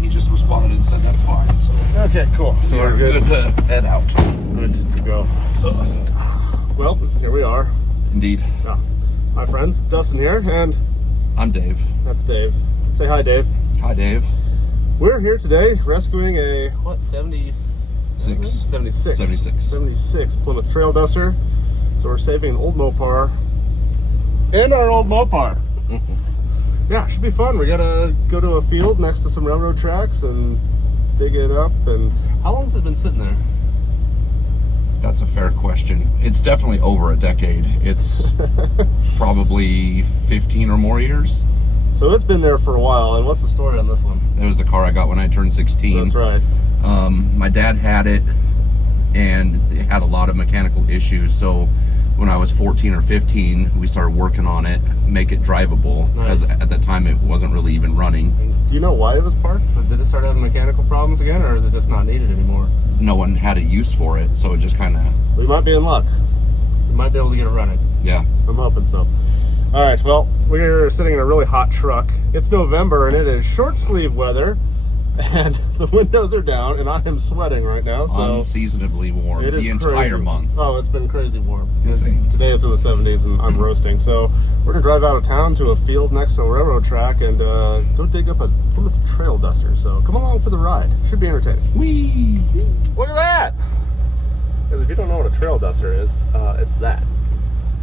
He just responded and said that's fine. So okay, cool. So we're good to head out. Good to go. Well, here we are. Indeed. Hi, friends. Dustin here, and I'm Dave. That's Dave. Say hi, Dave. Hi, Dave. We're here today rescuing a, what, 76 Plymouth Trail Duster. So we're saving an old Mopar and our old Mopar. Yeah, it should be fun. We gotta go to a field next to some railroad tracks and dig it up. And how long has it been sitting there? That's a fair question. It's definitely over a decade. It's probably 15 or more years. So it's been there for a while. And what's the story on this one? It was the car I got when I turned 16. That's right. My dad had it, and it had a lot of mechanical issues. So when I was 14 or 15, we started working on it, make it drivable. Nice. Because at the time it wasn't really even running. Do you know why it was parked? Did it start having mechanical problems again, or is it just not needed anymore? No one had a use for it, so it just kind of... We might be in luck. We might be able to get it running. Yeah. I'm hoping so. All right, well, we're sitting in a really hot truck. It's November, and it is short sleeve weather, and the windows are down, and I am sweating right now. So unseasonably warm. It is the entire crazy. month. Oh, it's been crazy warm. Insane. Today it's in the 70s, and I'm roasting. So we're gonna drive out of town to a field next to a railroad track and go dig up a Plymouth Trail Duster. So come along for the ride. Should be entertaining. Whee! Look at that! Because if you don't know what a trail duster is, it's that.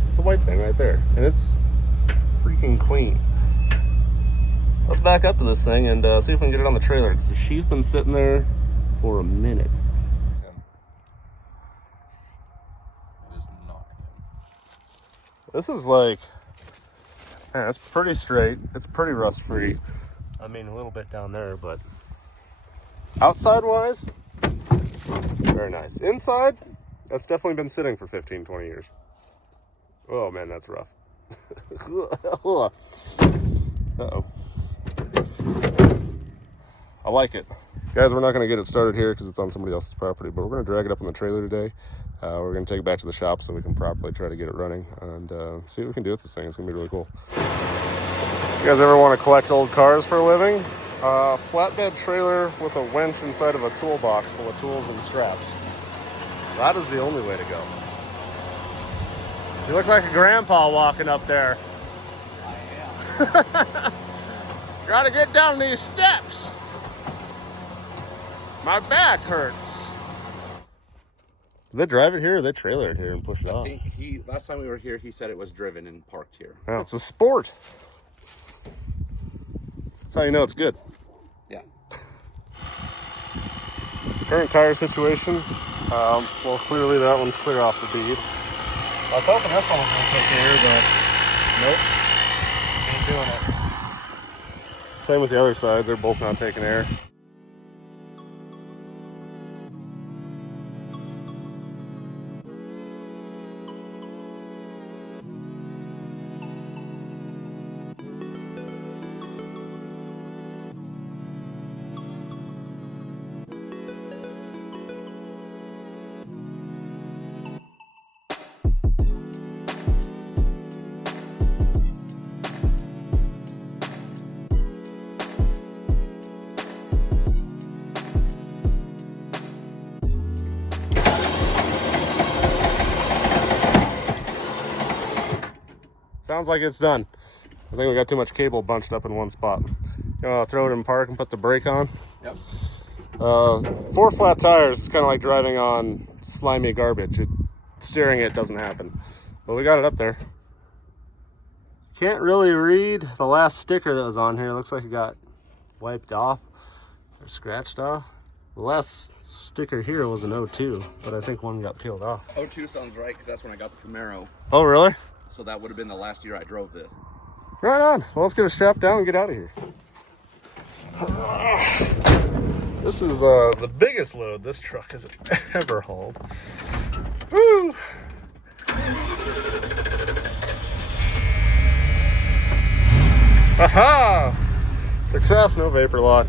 It's the white thing right there, and it's freaking clean. Let's back up to this thing and see if we can get it on the trailer, because she's been sitting there for a minute. This is like, man, it's pretty straight. It's pretty rust free. I mean, a little bit down there, but outside wise, very nice. Inside, that's definitely been sitting for 15, 20 years. Oh man, that's rough. Uh-oh. I like it. Guys, we're not going to get it started here because it's on somebody else's property, but we're going to drag it up on the trailer today. We're going to take it back to the shop so we can properly try to get it running and see what we can do with this thing. It's going to be really cool. You guys ever want to collect old cars for a living? Flatbed trailer with a winch inside of a toolbox full of tools and straps. That is the only way to go. You look like a grandpa walking up there. I am. Gotta get down these steps. My back hurts. Did they drive it here or they trailer it here and push it off? I think last time we were here, he said it was driven and parked here. Oh, it's a sport. That's how you know it's good. Yeah. Current tire situation. Well, clearly that one's clear off the bead. I was hoping this one was going to take care, but nope. Ain't doing it. Same with the other side. They're both not taking air. Sounds like it's done. I think we got too much cable bunched up in one spot. Throw it in park and put the brake on. Yep. 4 flat tires is kind of like driving on slimy garbage. Steering it doesn't happen. But we got it up there. Can't really read the last sticker that was on here. It looks like it got wiped off or scratched off. The last sticker here was an 02, but I think one got peeled off. 02 sounds right, because that's when I got the Camaro. Oh, really? So that would have been the last year I drove this. Right on. Well, let's get it strapped down and get out of here. This is the biggest load this truck has ever hauled. Woo! Aha! Success, no vapor lock.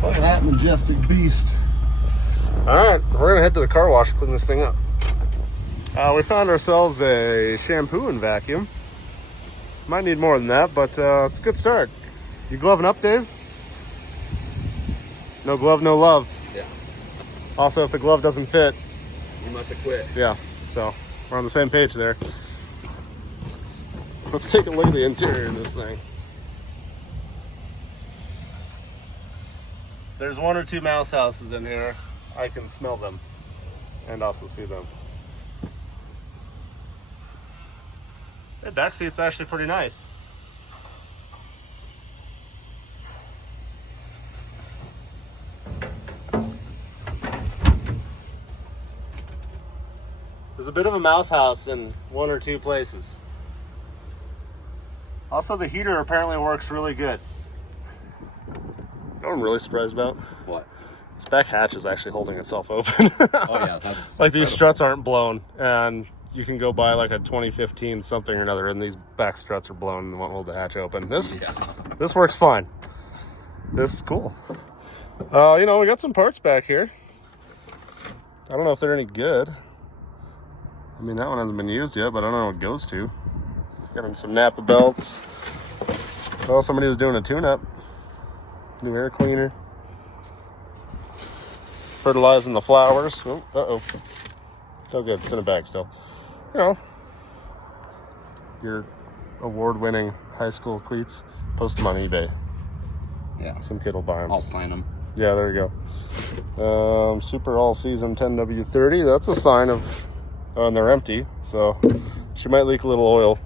Look at that majestic beast. All right, we're gonna head to the car wash, clean this thing up. We found ourselves a shampoo and vacuum. Might need more than that, but it's a good start. You gloving up, Dave? No glove, no love. Yeah. Also, if the glove doesn't fit, You must have quit. yeah, so we're on the same page there. Let's take a look at the interior of this thing. There's one or two mouse houses in here. I can smell them and also see them. The back seat's actually pretty nice. There's a bit of a mouse house in one or two places. Also, the heater apparently works really good. You know what I'm really surprised about? What? This back hatch is actually holding itself open. Oh yeah, that's like these struts aren't blown, and you can go buy like a 2015 something or another, and these back struts are blown and won't hold the hatch open. This works fine. This is cool. You know, we got some parts back here. I don't know if they're any good. I mean, that one hasn't been used yet, but I don't know what it goes to. Got some Napa belts. Oh, somebody was doing a tune-up. New air cleaner. Fertilizing the flowers. Oh, uh-oh. Still good. It's in a bag still. You know, your award-winning high school cleats. Post them on eBay. Yeah. Some kid will buy them. I'll sign them. Yeah, there you go. Super all-season 10W30. That's a sign of... Oh, and they're empty, so she might leak a little oil.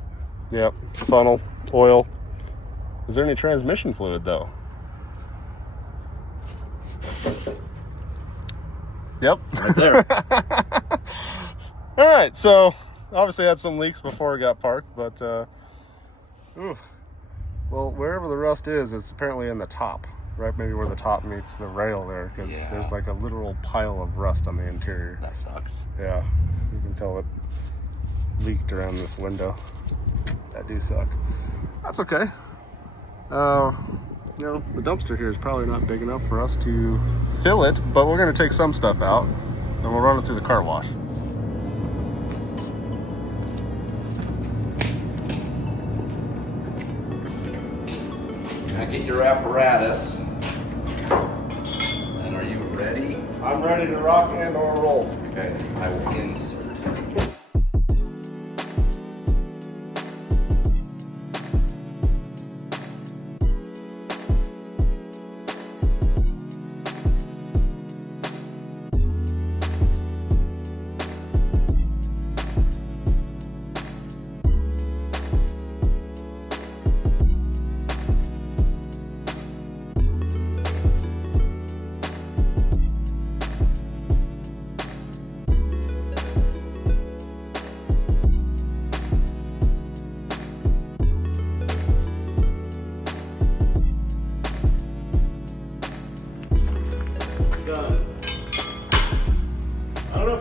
Yep, funnel, oil. Is there any transmission fluid, though? Yep. Right there. All right, so obviously had some leaks before it got parked, but well, wherever the rust is, it's apparently in the top, right? Maybe where the top meets the rail there, because there's like a literal pile of rust on the interior. That sucks. Yeah, you can tell it leaked around this window. That do suck. That's okay. You know, the dumpster here is probably not big enough for us to fill it, but we're going to take some stuff out and we'll run it through the car wash. Now get your apparatus. And are you ready? I'm ready to rock and or roll. Okay, I will insert.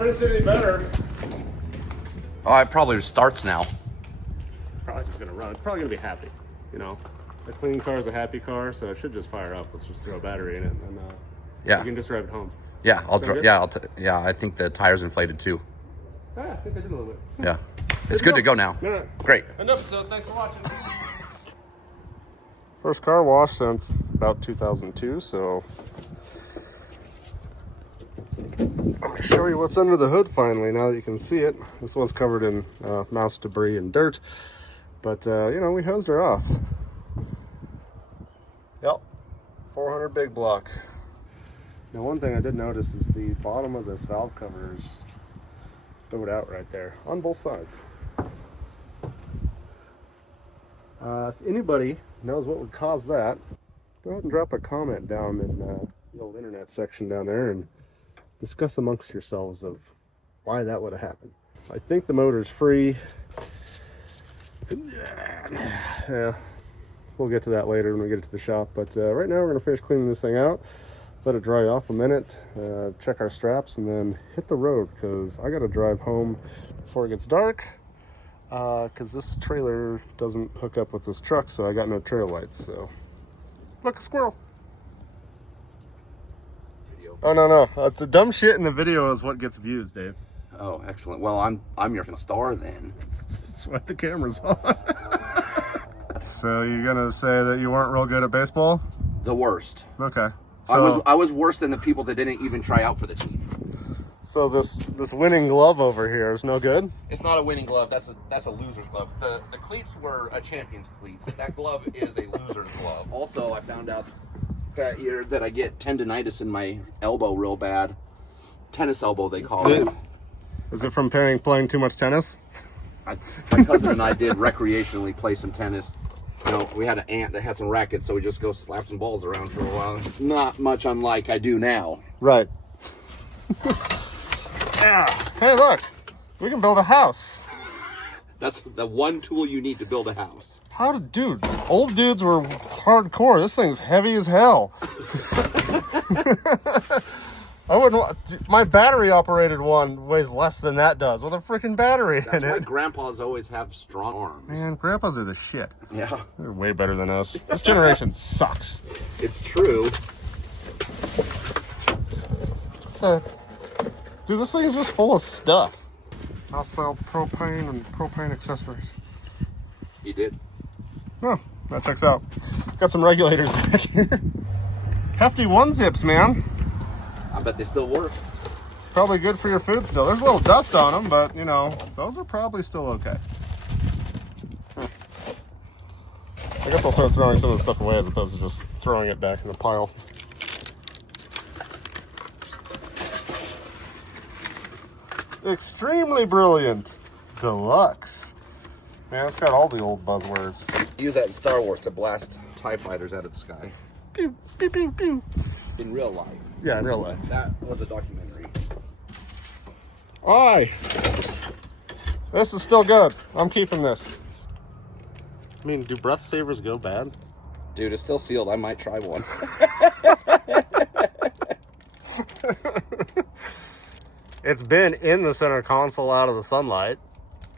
It's any better. Oh, it probably starts now. Probably just gonna run. It's probably gonna be happy. You know, a clean car is a happy car, so it should just fire up. Let's just throw a battery in it, and you can just drive it home. Yeah, I think the tire's inflated too. I think I did a little bit. Yeah, it's good to go now. Yeah. Great. Enough episode. Thanks for watching. First car wash since about 2002, so I'm going to show you what's under the hood finally, now that you can see it. This was covered in mouse debris and dirt, but you know, we hosed her off. Yep, 400 big block. Now, one thing I did notice is the bottom of this valve cover is bowed out right there on both sides. If anybody knows what would cause that, go ahead and drop a comment down in the old internet section down there and discuss amongst yourselves of why that would have happened. I think the motor's free. Yeah, we'll get to that later when we get it to the shop. But right now we're going to finish cleaning this thing out, let it dry off a minute, check our straps, and then hit the road because I got to drive home before it gets dark because this trailer doesn't hook up with this truck, so I got no trail lights. So look, a squirrel. Video. Oh, no. The dumb shit in the video is what gets views, Dave. Oh, excellent. Well, I'm your star then. That's what the camera's on. So you're gonna say that you weren't real good at baseball? The worst. Okay. So I was worse than the people that didn't even try out for the team. So this winning glove over here is no good? It's not a winning glove. That's a loser's glove. The cleats were a champion's cleats. That glove is a loser's glove. Also, I found out that year that I get tendonitis in my elbow real bad. Tennis elbow, they call it. Is it from playing too much tennis? My cousin and I did recreationally play some tennis. You know, we had an aunt that had some rackets, so we just go slap some balls around for a while. Not much unlike I do now. Right. Yeah. Hey, look, we can build a house. That's the one tool you need to build a house. Dude, old dudes were hardcore. This thing's heavy as hell. I wouldn't want, my battery operated one weighs less than that does with a freaking battery in That's why it. grandpas always have strong arms. Man, grandpas are the shit. Yeah. They're way better than us. This generation sucks. It's true. Dude, this thing is just full of stuff. I'll sell propane and propane accessories. You did. Oh, that checks out. Got some regulators back here. Hefty 1-zips, man. I bet they still work. Probably good for your food still. There's a little dust on them, but, you know, those are probably still okay. I guess I'll start throwing some of the stuff away as opposed to just throwing it back in the pile. Extremely brilliant. Deluxe. Man, it's got all the old buzzwords. Use that in Star Wars to blast TIE fighters out of the sky. Pew, pew, pew, pew. In real life. Yeah, in real life. That was a documentary. Aye. This is still good. I'm keeping this. I mean, do breath savers go bad? Dude, it's still sealed. I might try one. It's been in the center console out of the sunlight.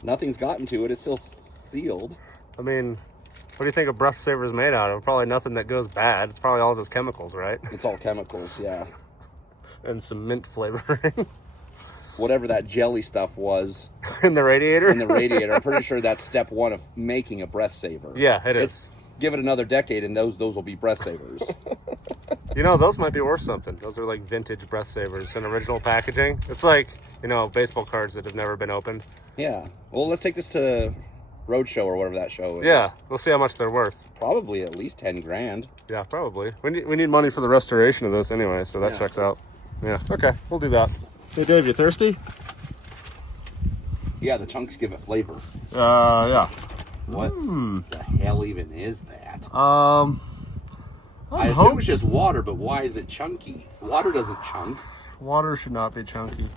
Nothing's gotten to it. It's still sealed. I mean, what do you think a breath saver is made out of? Probably nothing that goes bad. It's probably all just chemicals, right? It's all chemicals, yeah. And some mint flavoring. Whatever that jelly stuff was In the radiator? in the radiator, I'm pretty sure that's step one of making a breath saver. Yeah, it is. Give it another decade and those will be breath savers. You know, those might be worth something. Those are like vintage breath savers in original packaging. It's like, you know, baseball cards that have never been opened. Yeah. Well, let's take this to Roadshow or whatever that show is. Yeah, we'll see how much they're worth. Probably at least 10 grand. Yeah, probably. We need money for the restoration of this anyway, so that checks out. Yeah, okay, we'll do that. Hey, Dave, you thirsty? Yeah, the chunks give it flavor. Yeah. What the hell even is that? I assume it's just water, but why is it chunky? Water doesn't chunk. Water should not be chunky.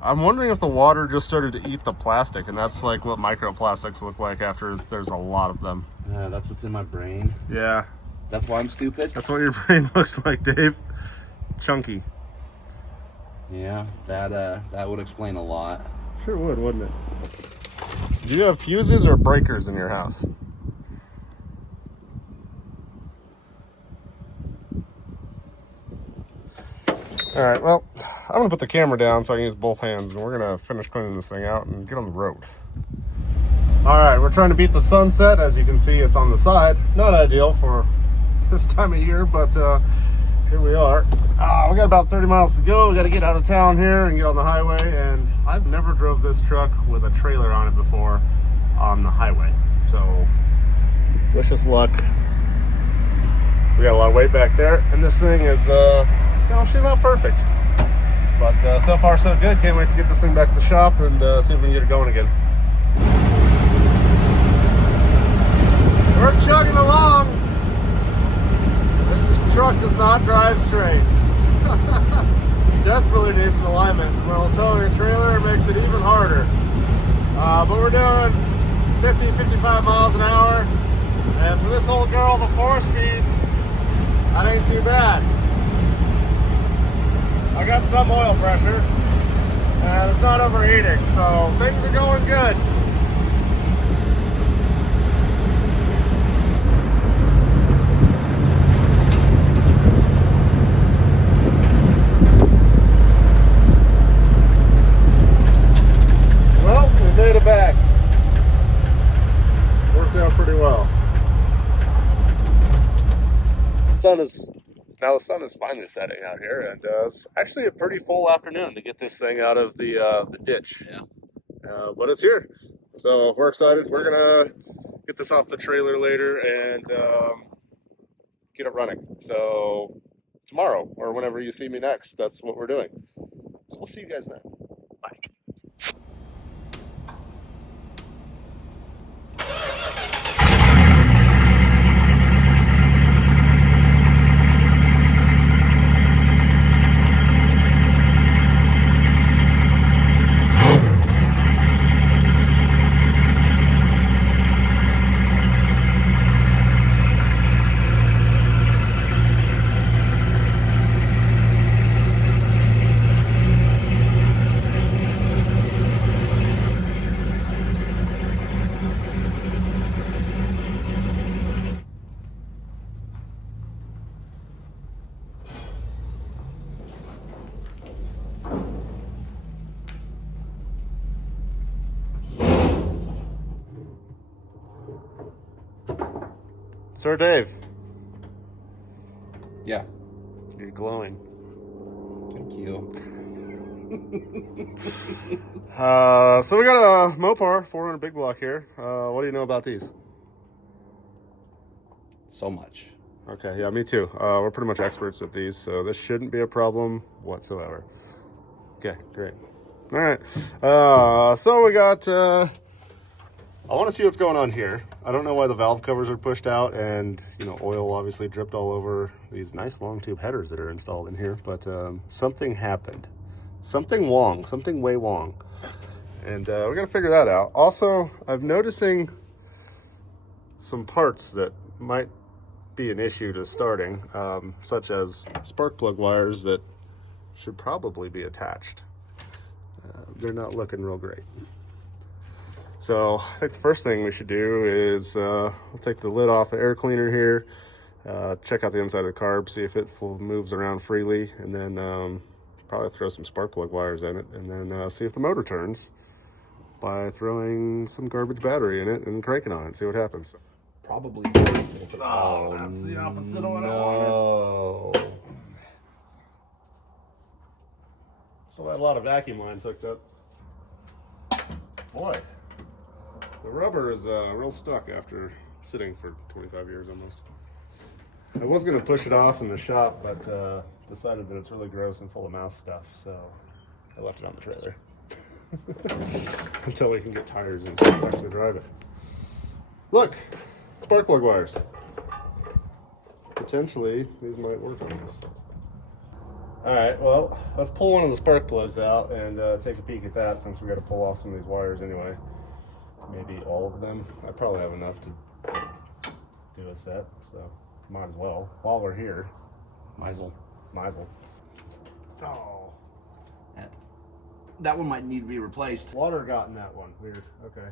I'm wondering if the water just started to eat the plastic, and that's like what microplastics look like after there's a lot of them. That's what's in my brain. Yeah. That's why I'm stupid? That's what your brain looks like, Dave. Chunky. Yeah, that would explain a lot. Sure would, wouldn't it? Do you have fuses or breakers in your house? All right, well, I'm gonna put the camera down so I can use both hands, and we're gonna finish cleaning this thing out and get on the road. All right, we're trying to beat the sunset. As you can see, it's on the side. Not ideal for this time of year, but here we are. We got about 30 miles to go. We got to get out of town here and get on the highway, and I've never drove this truck with a trailer on it before on the highway. So, wish us luck. We got a lot of weight back there, and this thing is, she's not perfect. But so far so good. Can't wait to get this thing back to the shop and see if we can get it going again. We're chugging along. This truck does not drive straight. Desperately needs an alignment. When towing a trailer, it makes it even harder. But we're doing 50, 55 miles an hour. And for this old girl, the 4-speed, that ain't too bad. I got some oil pressure, and it's not overheating, so things are going good. Well, we made it back. Worked out pretty well. The sun is finally setting out here, and it's actually a pretty full afternoon to get this thing out of the ditch. Yeah. But it's here, so we're excited. We're gonna get this off the trailer later and get it running. So tomorrow or whenever you see me next, that's what we're doing. So we'll see you guys then. Bye. Sir Dave, Yeah. you're glowing. Thank you. So we got a Mopar 400 big block here. What do you know about these? So much. Okay, yeah, me too. We're pretty much experts at these, so this shouldn't be a problem whatsoever. Okay, great. All right, so we got, I want to see what's going on here. I don't know why the valve covers are pushed out and, you know, oil obviously dripped all over these nice long tube headers that are installed in here, but something happened. Something wrong, something way wrong. And we're gonna figure that out. Also, I'm noticing some parts that might be an issue to starting, such as spark plug wires that should probably be attached. They're not looking real great. So I think the first thing we should do is we'll take the lid off the air cleaner here, check out the inside of the carb, see if it moves around freely, and then probably throw some spark plug wires in it, and then see if the motor turns by throwing some garbage battery in it and cranking on it, see what happens. Probably. Oh, that's the opposite of what I wanted. No. Still had a lot of vacuum lines hooked up. Boy, the rubber is real stuck after sitting for 25 years almost. I was going to push it off in the shop, but decided that it's really gross and full of mouse stuff, so I left it on the trailer. Until we can get tires and actually drive it. Look, spark plug wires. Potentially, these might work on this. All right, well, let's pull one of the spark plugs out and take a peek at that, since we got to pull off some of these wires anyway. Maybe all of them. I probably have enough to do a set, so might as well while we're here. Meisel. Oh, That one might need to be replaced. water got in that one. Weird. Okay.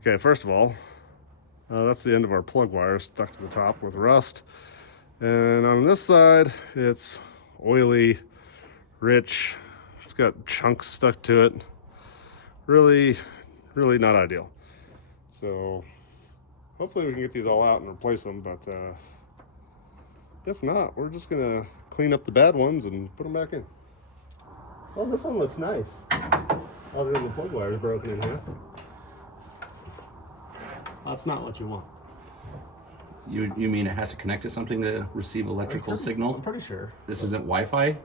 Okay. First of all, that's the end of our plug wire stuck to the top with rust, and on this side, it's oily, rich. It's got chunks stuck to it. Really not ideal. So hopefully we can get these all out and replace them, but if not, we're just gonna clean up the bad ones and put them back in. Oh, this one looks nice. Other than the plug wire is broken in half. That's not what you want. You mean it has to connect to something to receive electrical I'm signal? pretty sure. This isn't Wi-Fi?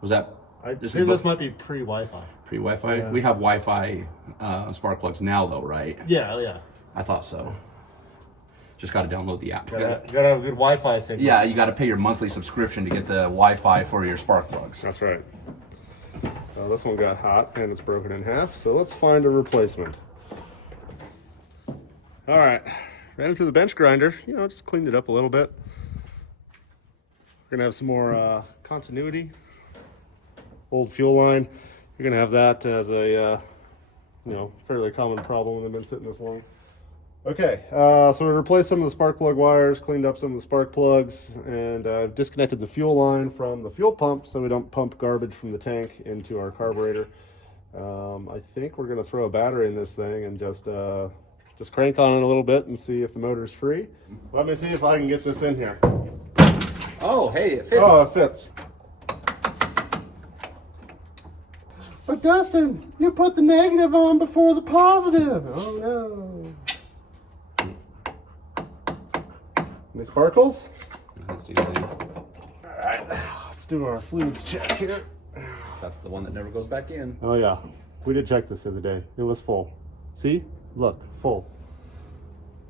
Was that? This might be pre-Wi-Fi. Pre-Wi-Fi? Yeah. We have Wi-Fi spark plugs now though, right? Yeah. I thought so. Just got to download the app. Gotta have a good Wi-Fi signal. Yeah, you got to pay your monthly subscription to get the Wi-Fi for your spark plugs. That's right. This one got hot and it's broken in half, so let's find a replacement. All right, ran into the bench grinder, you know, just cleaned it up a little bit. We're gonna have some more continuity. Old fuel line. You're gonna have that as a you know, fairly common problem when they've been sitting this long. Okay, so we replaced some of the spark plug wires, cleaned up some of the spark plugs, and I've disconnected the fuel line from the fuel pump so we don't pump garbage from the tank into our carburetor. I think we're gonna throw a battery in this thing and just crank on it a little bit and see if the motor's free. Let me see if I can get this in here. Oh, hey, it fits. Oh, it fits. But Dustin, you put the negative on before the positive. Oh no. Any sparkles? Let's see what All right, let's do our fluids check here. that's the one that never goes back in. Oh yeah, we did check this the other day. It was full. See? Look, full.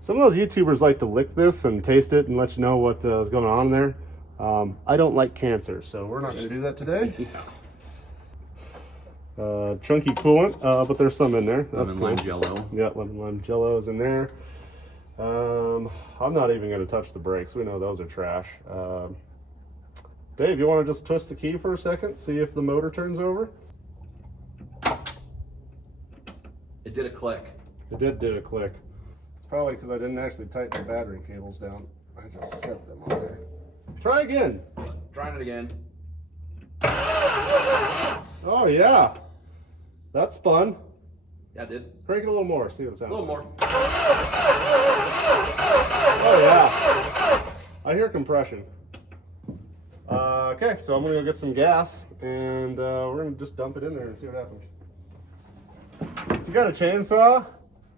Some of those YouTubers like to lick this and taste it and let you know what is going on there. I don't like cancer, so we're not going to do that today. Chunky coolant, but there's some in there. That's Lemon cool. lime jello. Yeah, lemon lime jello is in there. I'm not even going to touch the brakes. We know those are trash. Dave, you want to just twist the key for a second, see if the motor turns over? It did a click. It did a click. It's probably because I didn't actually tighten the battery cables down. I just set them on there. Try again. Trying it again. Oh yeah, that spun. Yeah, it did. Crank it a little more. See what it sounds. A little more. Oh yeah, I hear compression. Okay, so I'm gonna go get some gas, and we're gonna just dump it in there and see what happens. If you got a chainsaw,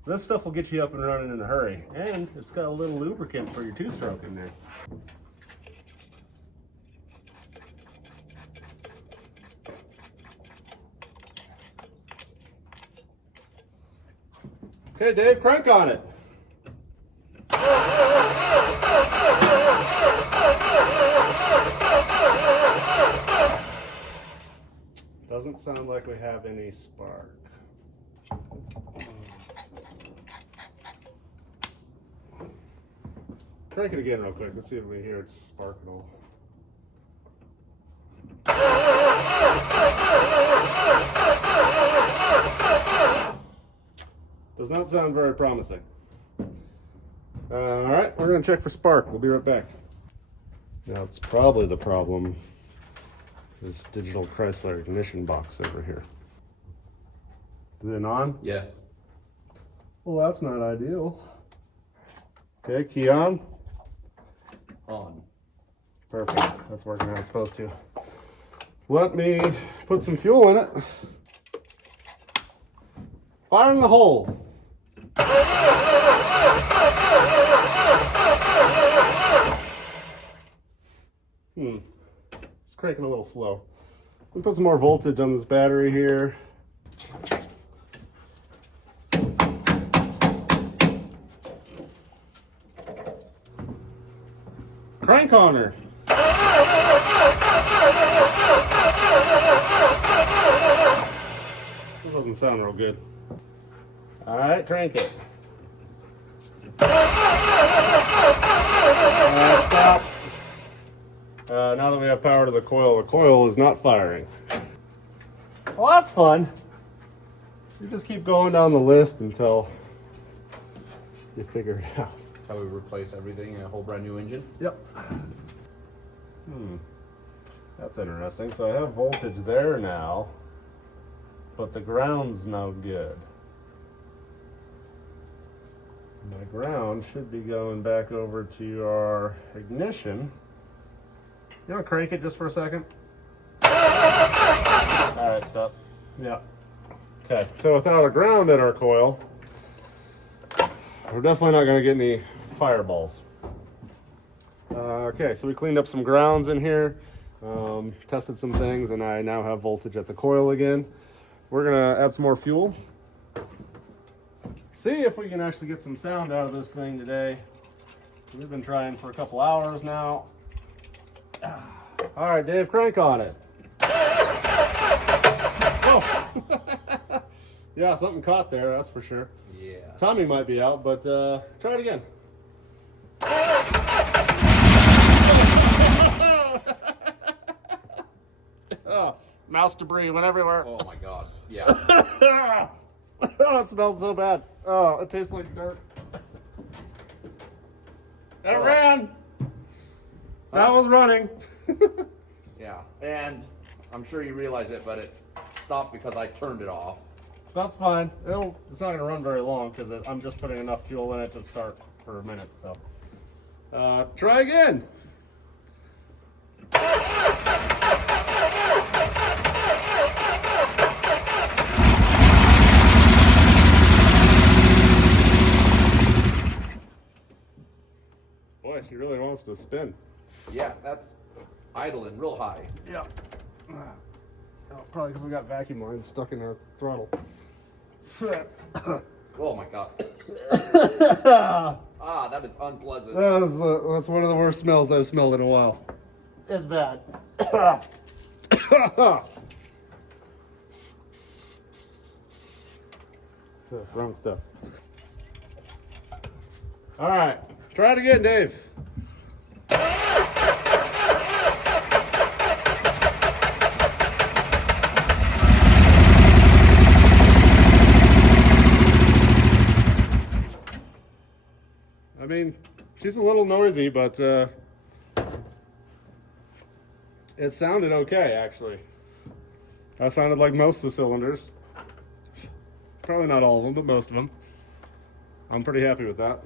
this stuff will get you up and running in a hurry, and it's got a little lubricant for your two-stroke in there. Okay, Dave, crank on it. Doesn't sound like we have any spark. Crank it again real quick. Let's see if we hear it spark at all. Does not sound very promising. All right, we're gonna check for spark. We'll be right back. Now it's probably the problem. This digital Chrysler ignition box over here. Is it on? Yeah. Well, that's not ideal. Okay, key on. On. Perfect. That's working how it's supposed to. Let me put some fuel in it. Fire in the hole. It's cranking a little slow. We'll put some more voltage on this battery here. Crank on her. That doesn't sound real good. All right, crank it. All right, stop. Now that we have power to the coil is not firing. Well, that's fun. You just keep going down the list until you figure it out. How we replace everything in a whole brand new engine. Yep. That's interesting. So I have voltage there now, but the ground's no good. My ground should be going back over to our ignition. You want to crank it just for a second? All right, stop. Yeah. Okay, so without a ground in our coil, we're definitely not going to get any fireballs. Okay, so we cleaned up some grounds in here, tested some things, and I now have voltage at the coil again. We're going to add some more fuel. See if we can actually get some sound out of this thing today. We've been trying for a couple hours now. All right, Dave, crank on it. Oh. Yeah, something caught there, that's for sure. Yeah. Tommy might be out, but try it again. mouse debris went everywhere. Oh my god. Yeah. Oh, it smells so bad. Oh, it tastes like dirt. It ran. That was running. Yeah. And I'm sure you realize it, but it stopped because I turned it off. That's fine. It's not going to run very long because I'm just putting enough fuel in it to start for a minute. So, try again. Boy, she really wants to spin. Yeah, that's idling real high. Yeah. Probably because we got vacuum lines stuck in our throttle. Oh my god. That is unpleasant. That's one of the worst smells I've smelled in a while. It's bad. Wrong stuff. All right, try it again, Dave. I mean, she's a little noisy, but it sounded okay, actually. That sounded like most of the cylinders. Probably not all of them, but most of them. I'm pretty happy with that.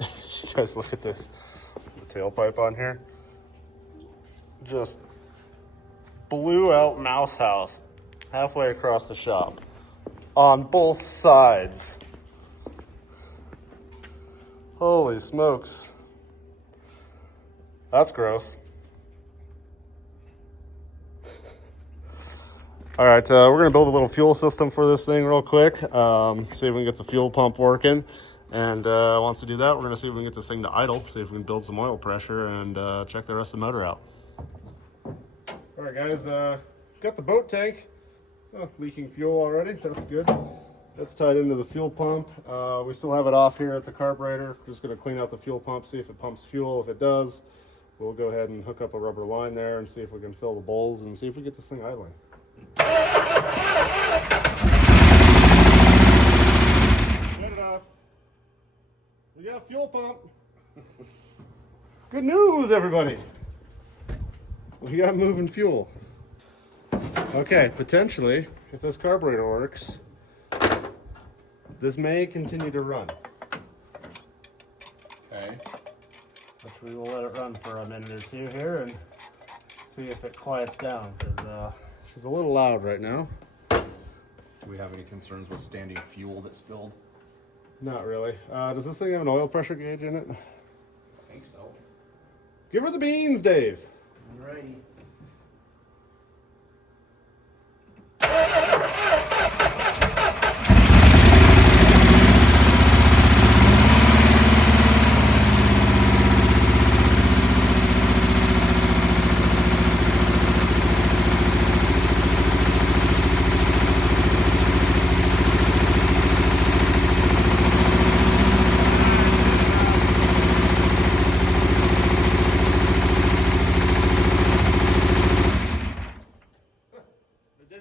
You guys look at this. The tailpipe on here. Just blew out mouse house halfway across the shop. On both sides. Holy smokes. That's gross. All right, we're gonna build a little fuel system for this thing real quick. See if we can get the fuel pump working. And once we do that, we're gonna see if we can get this thing to idle, see if we can build some oil pressure and check the rest of the motor out. All right, guys, got the boat tank. Oh, leaking fuel already, that's good. That's tied into the fuel pump. We still have it off here at the carburetor. Just gonna clean out the fuel pump, see if it pumps fuel. If it does, we'll go ahead and hook up a rubber line there and see if we can fill the bowls and see if we get this thing idling. Get it off. We got a fuel pump. Good news, everybody. We got moving fuel. Okay, potentially, if this carburetor works, this may continue to run. Okay. Which we will let it run for a minute or two here and see if it quiets down, because she's a little loud right now. Do we have any concerns with standing fuel that spilled? Not really. Does this thing have an oil pressure gauge in it? I think so. Give her the beans, Dave. Alrighty.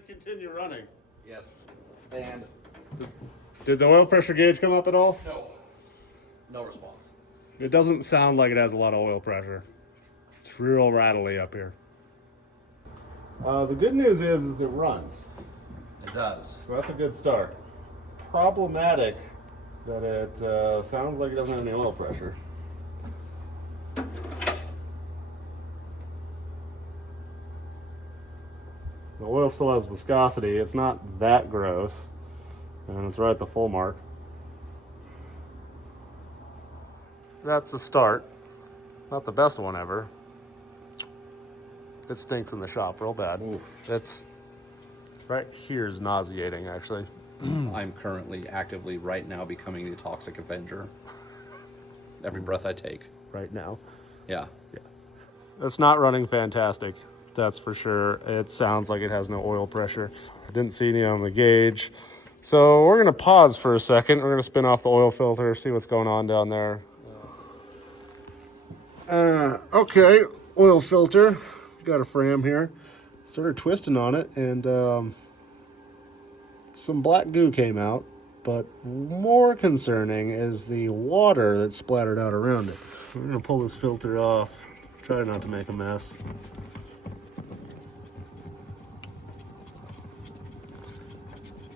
Continue running. Yes. And Did the oil pressure gauge come up at all? no. No response. It doesn't sound like it has a lot of oil pressure. It's real rattly up here. The good news is it runs. It does. So that's a good start. Problematic that it sounds like it doesn't have any oil pressure. The oil still has viscosity. It's not that gross. And it's right at the full mark. That's a start. Not the best one ever. It stinks in the shop real bad. Oof. It's right here is nauseating, actually. I'm currently actively right now becoming the toxic avenger. Every breath I take. Right now. Yeah. Yeah. It's not running fantastic. That's for sure. It sounds like it has no oil pressure. I didn't see any on the gauge. So we're going to pause for a second. We're going to spin off the oil filter, see what's going on down there. Okay, oil filter. Got a Fram here. Started twisting on it, and some black goo came out. But more concerning is the water that splattered out around it. We're gonna pull this filter off, try not to make a mess.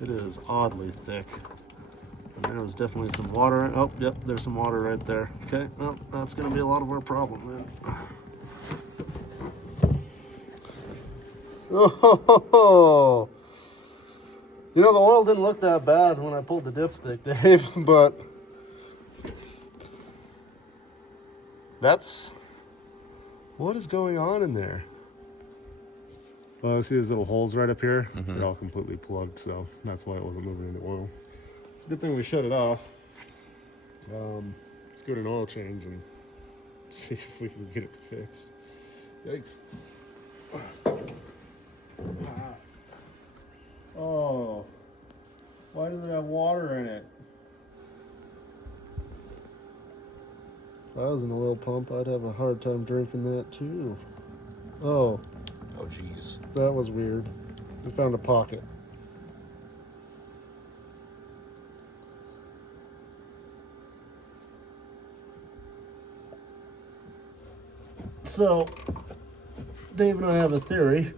It is oddly thick. And there was definitely some water. Oh, yep, there's some water right there. Okay, well, that's gonna be a lot of our problem then. Oh, you know, the oil didn't look that bad when I pulled the dipstick, Dave, but that's what is going on in there. Well, see these little holes right up here? They're all completely plugged, so that's why it wasn't moving any oil. It's a good thing we shut it off. Let's go to an oil change and see if we can get it fixed. Yikes. Oh, why does it have water in it? If I was an oil pump, I'd have a hard time drinking that too. Oh, geez. that was weird. We found a pocket. So, Dave and I have a theory.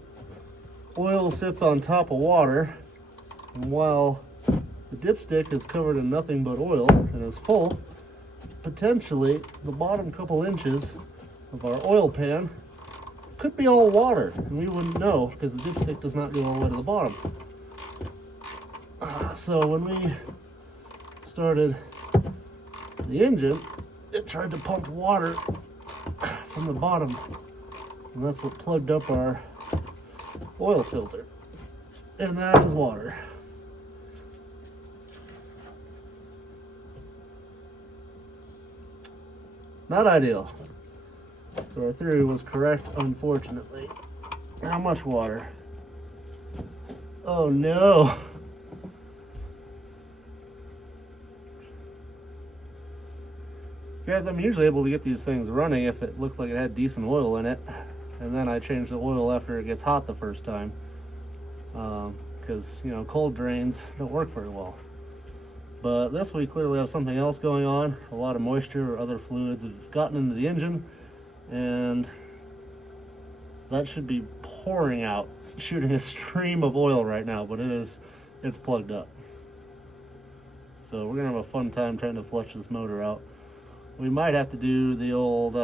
Oil sits on top of water, and while the dipstick is covered in nothing but oil and is full, potentially the bottom couple inches of our oil pan could be all water, and we wouldn't know because the dipstick does not go all the way to the bottom. So when we started the engine, it tried to pump water from the bottom, and that's what plugged up our oil filter, and that is water. Not ideal. So our theory was correct, unfortunately. How much water? Oh no. Guys, I'm usually able to get these things running if it looks like it had decent oil in it. And then I change the oil after it gets hot the first time. Because, you know, cold drains don't work very well. But this we clearly have something else going on. A lot of moisture or other fluids have gotten into the engine, and that should be pouring out, shooting a stream of oil right now, but it's plugged up. So we're gonna have a fun time trying to flush this motor out. We might have to do the old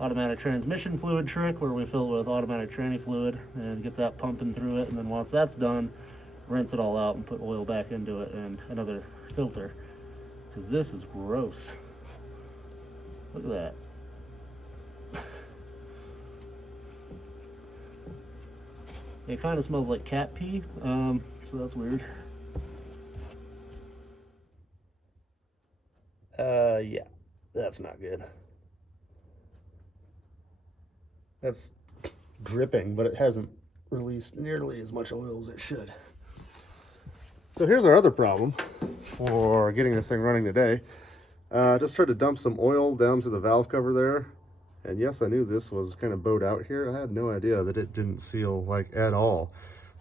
automatic transmission fluid trick where we fill it with automatic tranny fluid and get that pumping through it, and then once that's done, rinse it all out and put oil back into it and another filter, because this is gross. Look at that. It kind of smells like cat pee, so that's weird. Yeah, that's not good. That's dripping, but it hasn't released nearly as much oil as it should. So here's our other problem for getting this thing running today. Just tried to dump some oil down to the valve cover there. And yes, I knew this was kind of bowed out here. I had no idea that it didn't seal like at all.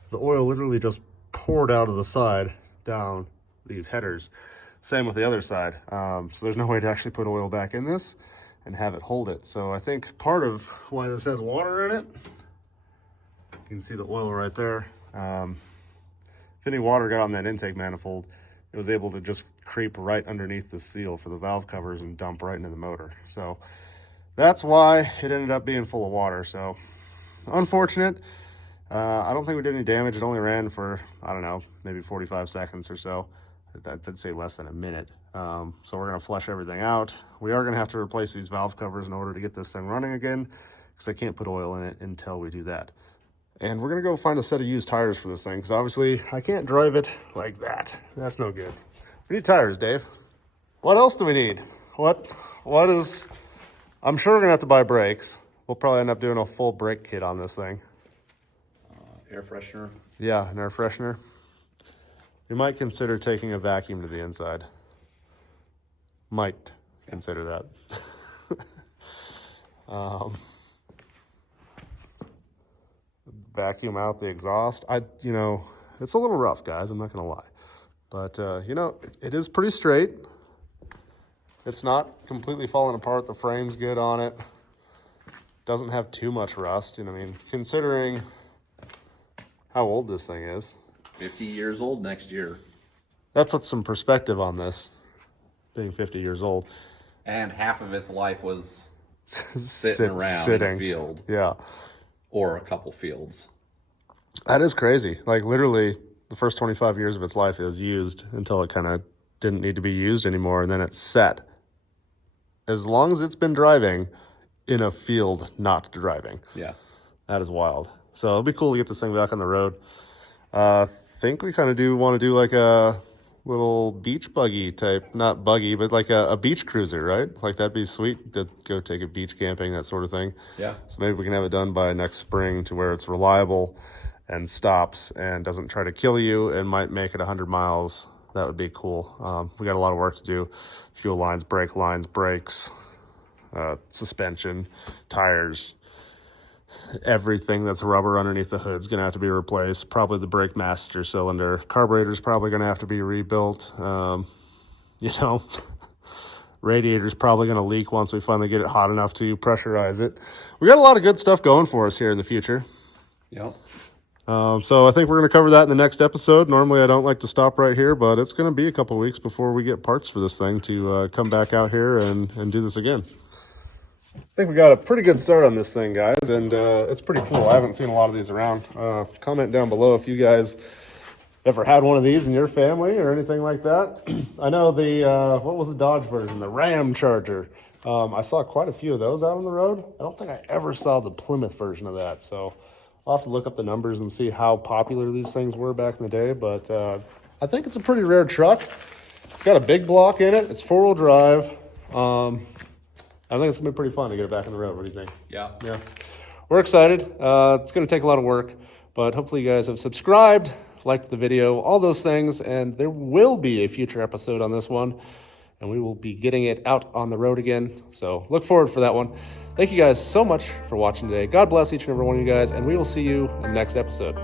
The oil literally just poured out of the side down these headers. Same with the other side. So there's no way to actually put oil back in this and have it hold it. So I think part of why this has water in it, you can see the oil right there. If any water got on that intake manifold, it was able to just creep right underneath the seal for the valve covers and dump right into the motor. So that's why it ended up being full of water. So unfortunate. I don't think we did any damage. It only ran for, I don't know, maybe 45 seconds or so. I'd say less than a minute. So we're gonna flush everything out. We are gonna have to replace these valve covers in order to get this thing running again, because I can't put oil in it until we do that. And we're gonna go find a set of used tires for this thing, because obviously I can't drive it like that. That's no good. We need tires, Dave. What else do we need? What is, I'm sure we're gonna have to buy brakes. We'll probably end up doing a full brake kit on this thing. Air freshener. Yeah, an air freshener. You might consider taking a vacuum to the inside. Might consider that. vacuum out the exhaust. It's a little rough, guys. I'm not going to lie. But, it is pretty straight. It's not completely falling apart. The frame's good on it. Doesn't have too much rust. Considering how old this thing is. 50 years old next year. That puts some perspective on this, being 50 years old. And half of its life was sitting around in a field. Yeah. Or a couple fields. That is crazy. Like, literally, the first 25 years of its life is used until it kind of didn't need to be used anymore, and then it's set. As long as it's been driving in a field not driving. Yeah. That is wild. So it'll be cool to get this thing back on the road. I think we kind of do want to do like a little beach buggy type, not buggy, but like a beach cruiser, right? Like that'd be sweet to go take a beach camping, that sort of thing. Yeah. So maybe we can have it done by next spring to where it's reliable and stops and doesn't try to kill you and might make it 100 miles. That would be cool. We got a lot of work to do. Fuel lines, brake lines, brakes, suspension, tires, everything that's rubber underneath the hood's going to have to be replaced. Probably the brake master cylinder. Carburetor's probably going to have to be rebuilt. Radiator's probably going to leak once we finally get it hot enough to pressurize it. We got a lot of good stuff going for us here in the future. Yep. So I think we're going to cover that in the next episode. Normally I don't like to stop right here, but it's going to be a couple weeks before we get parts for this thing to come back out here and do this again. I think we got a pretty good start on this thing, guys, and it's pretty cool. I haven't seen a lot of these around. Comment down below if you guys ever had one of these in your family or anything like that. I know what was the Dodge version? The Ram Charger. I saw quite a few of those out on the road. I don't think I ever saw the Plymouth version of that, so I'll have to look up the numbers and see how popular these things were back in the day, but I think it's a pretty rare truck. It's got a big block in it. It's four-wheel drive. I think it's going to be pretty fun to get it back on the road. What do you think? Yeah. Yeah. We're excited. It's going to take a lot of work, but hopefully you guys have subscribed, liked the video, all those things, and there will be a future episode on this one, and we will be getting it out on the road again, so look forward for that one. Thank you guys so much for watching today. God bless each and every one of you guys, and we will see you in the next episode.